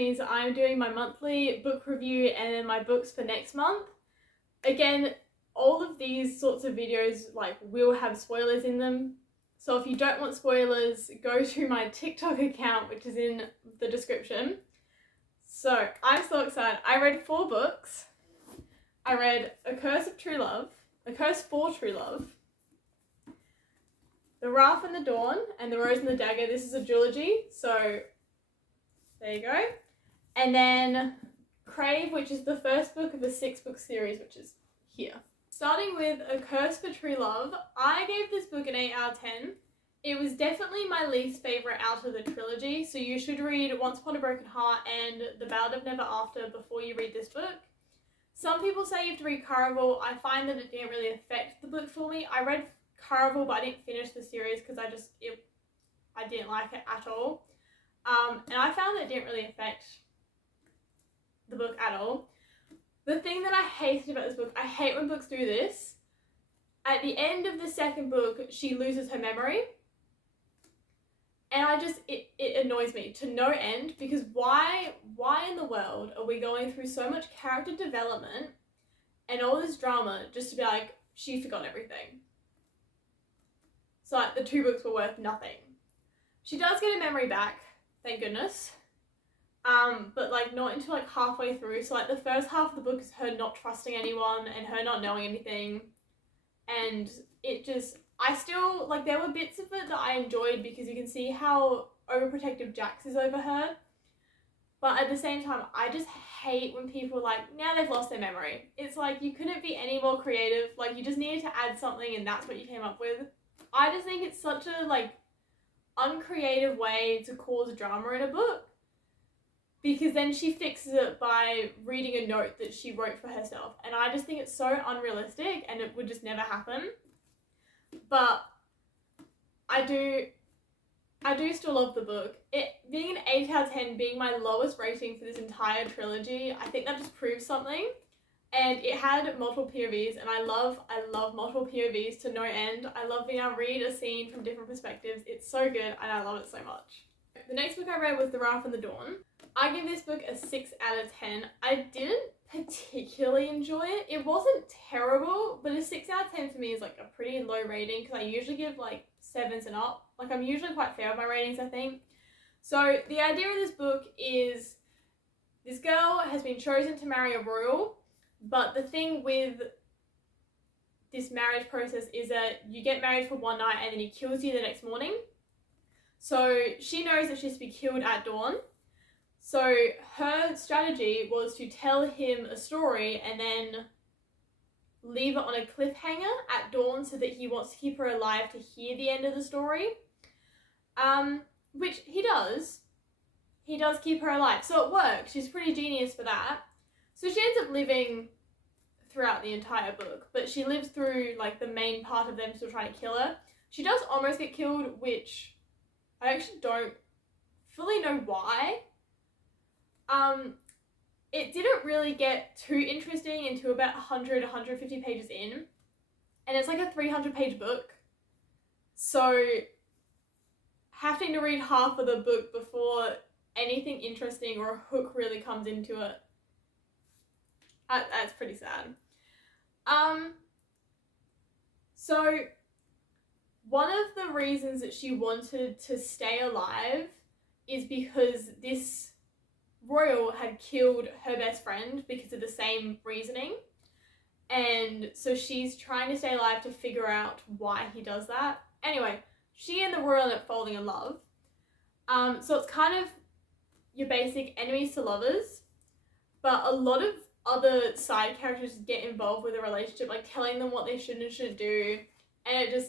means that I'm doing my monthly book review and then my books for next month. Again, all of these sorts of videos like will have spoilers in them. So if you don't want spoilers, go to my TikTok account, which is in the description. So I'm so excited. I read 4 books. I read A Curse for True Love, The Wrath and the Dawn, and The Rose and the Dagger. This is a trilogy, so there you go. And then Crave, which is the first book of a 6-book series, which is here. Starting with A Curse for True Love, I gave this book an 8 out of 10. It was definitely my least favourite out of the trilogy, so you should read Once Upon a Broken Heart and The Ballad of Never After before you read this book. Some people say you have to read Caraval. I find that it didn't really affect the book for me. I read Caraval, but I didn't finish the series because I didn't like it at all. And I found that it didn't really affect the book at all. The thing that I hated about this book, I hate when books do this. At the end of the second book, she loses her memory. And it annoys me to no end, because why in the world are we going through so much character development and all this drama just to be like, she forgot everything. So like the 2 books were worth nothing. She does get her memory back, thank goodness. But like not until like halfway through. So like the first half of the book is her not trusting anyone and her not knowing anything. And it just, I still, like there were bits of it that I enjoyed because you can see how overprotective Jax is over her. But at the same time, I just hate when people are like, now they've lost their memory. It's like, you couldn't be any more creative. Like you just needed to add something and that's what you came up with. I just think it's such a like uncreative way to cause drama in a book. Because then she fixes it by reading a note that she wrote for herself. And I just think it's so unrealistic and it would just never happen. But I do still love the book. It being an 8 out of 10, being my lowest rating for this entire trilogy, I think that just proves something. And it had multiple POVs, and I love multiple POVs to no end. I love being able to read a scene from different perspectives. It's so good and I love it so much. The next book I read was The Wrath and the Dawn. I give this book a 6 out of 10. I didn't particularly enjoy it. It wasn't terrible, but a 6 out of 10 for me is like a pretty low rating because I usually give like 7s and up. Like I'm usually quite fair with my ratings, I think. So the idea of this book is this girl has been chosen to marry a royal, but the thing with this marriage process is that you get married for one night and then he kills you the next morning. So she knows that she's to be killed at dawn. So her strategy was to tell him a story and then leave it on a cliffhanger at dawn so that he wants to keep her alive to hear the end of the story. Which he does. He does keep her alive. So it works. She's pretty genius for that. So she ends up living throughout the entire book, but she lives through like the main part of them still trying to kill her. She does almost get killed, which I actually don't fully know why. It didn't really get too interesting until about 150 pages in, and it's like a 300-page book. So having to read half of the book before anything interesting or a hook really comes into it, that's pretty sad. So one of the reasons that she wanted to stay alive is because this royal had killed her best friend because of the same reasoning. And so she's trying to stay alive to figure out why he does that. Anyway, she and the royal end up falling in love. So it's kind of your basic enemies to lovers, but a lot of other side characters get involved with the relationship, like telling them what they should and shouldn't do, and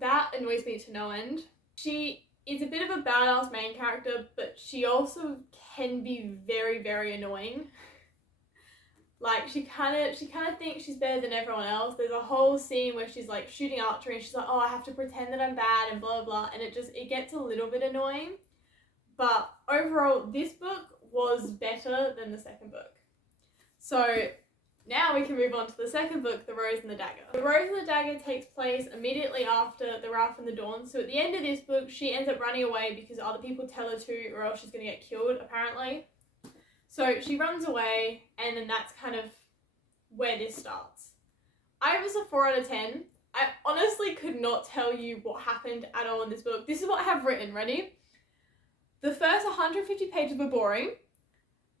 that annoys me to no end. She is a bit of a badass main character, but she also can be very, very annoying. Like she kind of thinks she's better than everyone else. There's a whole scene where she's like shooting archery and she's like, oh, I have to pretend that I'm bad and blah blah, and it gets a little bit annoying. But overall, this book was better than the second book. So now we can move on to the second book, The Rose and the Dagger. The Rose and the Dagger takes place immediately after The Wrath and the Dawn. So at the end of this book, she ends up running away because other people tell her to, or else she's going to get killed, apparently. So she runs away, and then that's kind of where this starts. I was a 4 out of 10. I honestly could not tell you what happened at all in this book. This is what I have written. Ready? The first 150 pages were boring.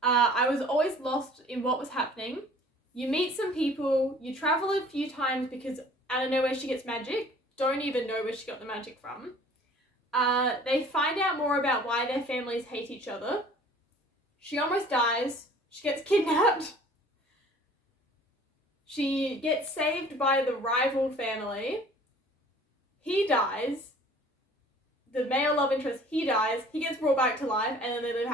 I was always lost in what was happening. You meet some people, you travel a few times because out of nowhere she gets magic. Don't even know where she got the magic from. They find out more about why their families hate each other. She almost dies. She gets kidnapped. She gets saved by the rival family. He dies. The male love interest, he dies. He gets brought back to life, and then they live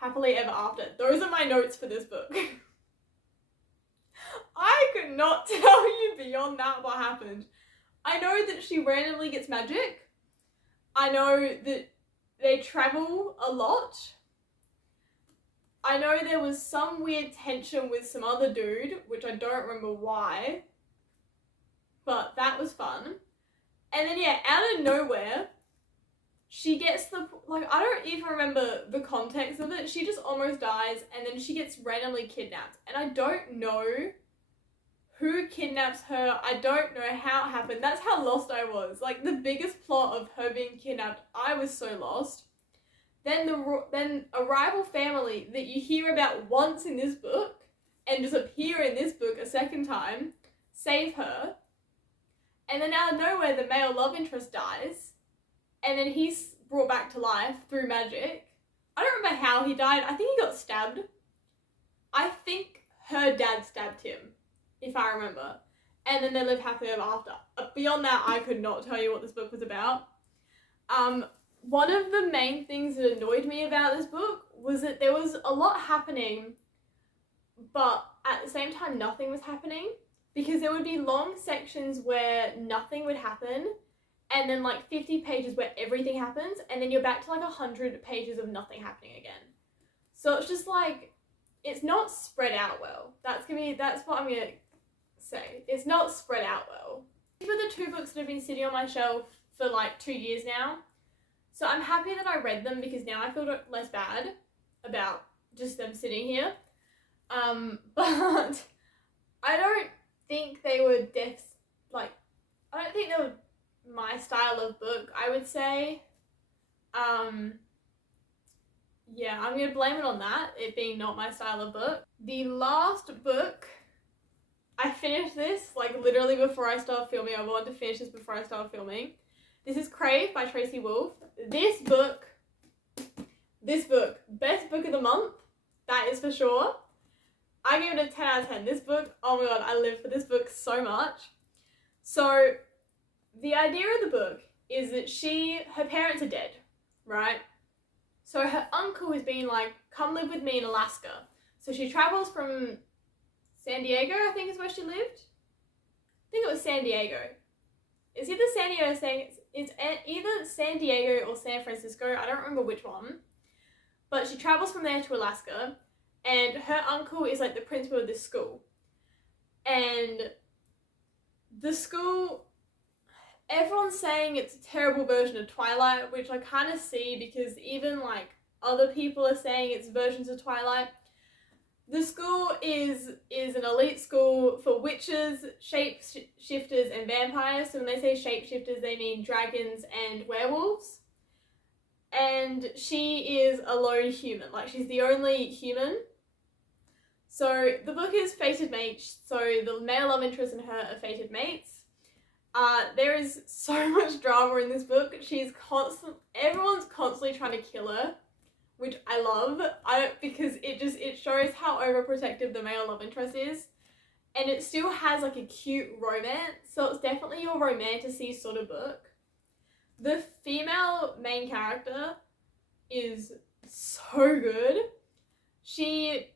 happily ever after. Those are my notes for this book. I could not tell you beyond that what happened. I know that she randomly gets magic. I know that they travel a lot. I know there was some weird tension with some other dude, which I don't remember why. But that was fun. And then, yeah, out of nowhere, she gets I don't even remember the context of it. She just almost dies, and then she gets randomly kidnapped. And I don't know who kidnaps her. I don't know how it happened. That's how lost I was. Like, the biggest plot of her being kidnapped, I was so lost. Then a rival family that you hear about once in this book and just appear in this book a second time save her. And then out of nowhere, the male love interest dies. And then he's brought back to life through magic. I don't remember how he died. I think he got stabbed. I think her dad stabbed him, if I remember. And then they live happily ever after. Beyond that, I could not tell you what this book was about. One of the main things that annoyed me about this book was that there was a lot happening, but at the same time, nothing was happening. Because there would be long sections where nothing would happen, and then like 50 pages where everything happens, and then you're back to like 100 pages of nothing happening again. So it's just like, it's not spread out well. That's what I'm gonna say. It's not spread out well. These were the 2 books that have been sitting on my shelf for like 2 years now. So I'm happy that I read them because now I feel less bad about just them sitting here. But I don't think they were I don't think they were my style of book, I would say. Yeah, I'm going to blame it on that, it being not my style of book. The last book, I finished this, like, literally before I started filming. I wanted to finish this before I started filming. This is Crave by Tracy Wolff. This book, best book of the month, that is for sure. I give it a 10 out of 10. This book, oh my god, I live for this book so much. So, the idea of the book is that her parents are dead, right? So her uncle has been like, come live with me in Alaska. So she travels from San Diego, I think is where she lived. I think it was San Diego. It's either either San Diego or San Francisco. I don't remember which one. But she travels from there to Alaska, and her uncle is like the principal of this school. And the school, everyone's saying it's a terrible version of Twilight, which I kind of see because even like other people are saying it's versions of Twilight. The school is an elite school for witches, shapeshifters, and vampires. So when they say shapeshifters, they mean dragons and werewolves. And she is a lone human, like she's the only human. So the book is fated mates, so the male love interest and her are fated mates. There is so much drama in this book. Everyone's constantly trying to kill her, which I love. Because it shows how overprotective the male love interest is, and it still has like a cute romance. So it's definitely your romantasy sort of book. The female main character is so good. She's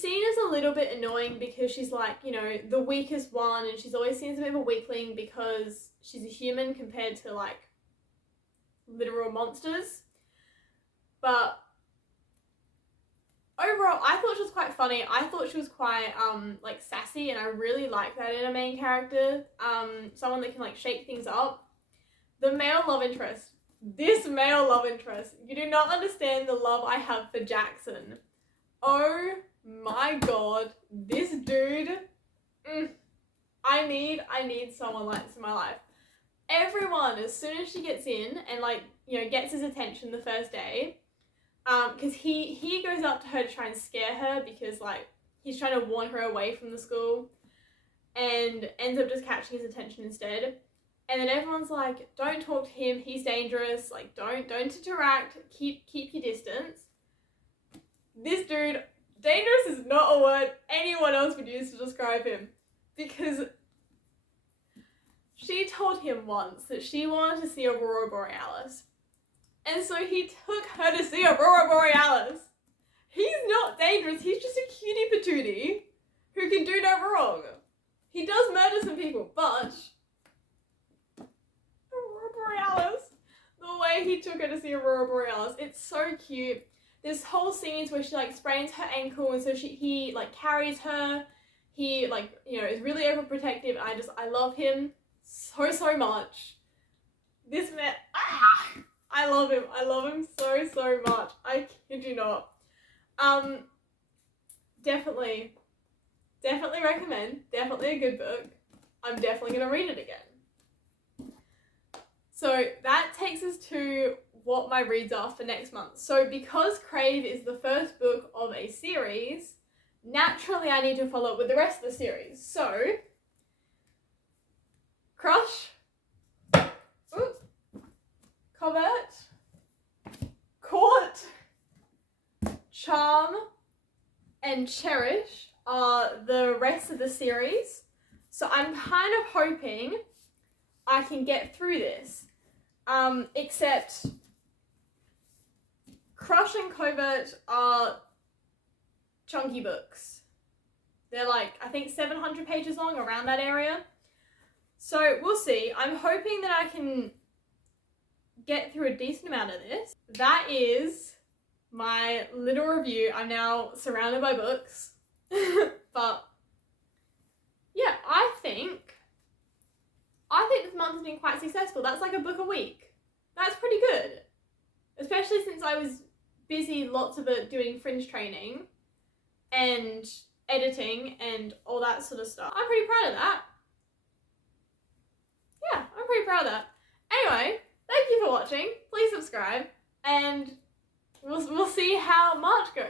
seen as a little bit annoying because she's like, you know, the weakest one, and she's always seen as a bit of a weakling because she's a human compared to like literal monsters. But overall, I thought she was quite funny. I thought she was quite like sassy, and I really like that in a main character. Someone that can like shake things up. The male love interest. This male love interest. You do not understand the love I have for Jackson. Oh my god, this dude, I need someone like this in my life. Everyone, as soon as she gets in and like, you know, gets his attention the first day, because he goes up to her to try and scare her because like he's trying to warn her away from the school and ends up just catching his attention instead. And then everyone's like, don't talk to him, he's dangerous, like don't interact, keep your distance. This dude, dangerous is not a word anyone else would use to describe him, because she told him once that she wanted to see Aurora Borealis. And so he took her to see Aurora Borealis. He's not dangerous, he's just a cutie patootie who can do no wrong. He does murder some people, but Aurora Borealis, the way he took her to see Aurora Borealis, it's so cute. There's whole scenes where she like sprains her ankle and so he like carries her. He like, you know, is really overprotective. I love him so much. This man, I love him. I love him so much. I kid you not. Definitely recommend. Definitely a good book. I'm definitely gonna read it again. So that takes us to what my reads are for next month. So because Crave is the first book of a series, naturally I need to follow up with the rest of the series. So, Crush, Covert, Court, Charm, and Cherish are the rest of the series. So I'm kind of hoping I can get through this. Except Crush and Covert are chunky books. They're like, I think 700 pages long, around that area. So we'll see. I'm hoping that I can get through a decent amount of this. That is my little review. I'm now surrounded by books. But yeah, I think this month has been quite successful. That's like a book a week. That's pretty good. Especially since I was busy lots of it doing fringe training and editing and all that sort of stuff. I'm pretty proud of that. Yeah, I'm pretty proud of that. Anyway, thank you for watching. Please subscribe and we'll see how March goes.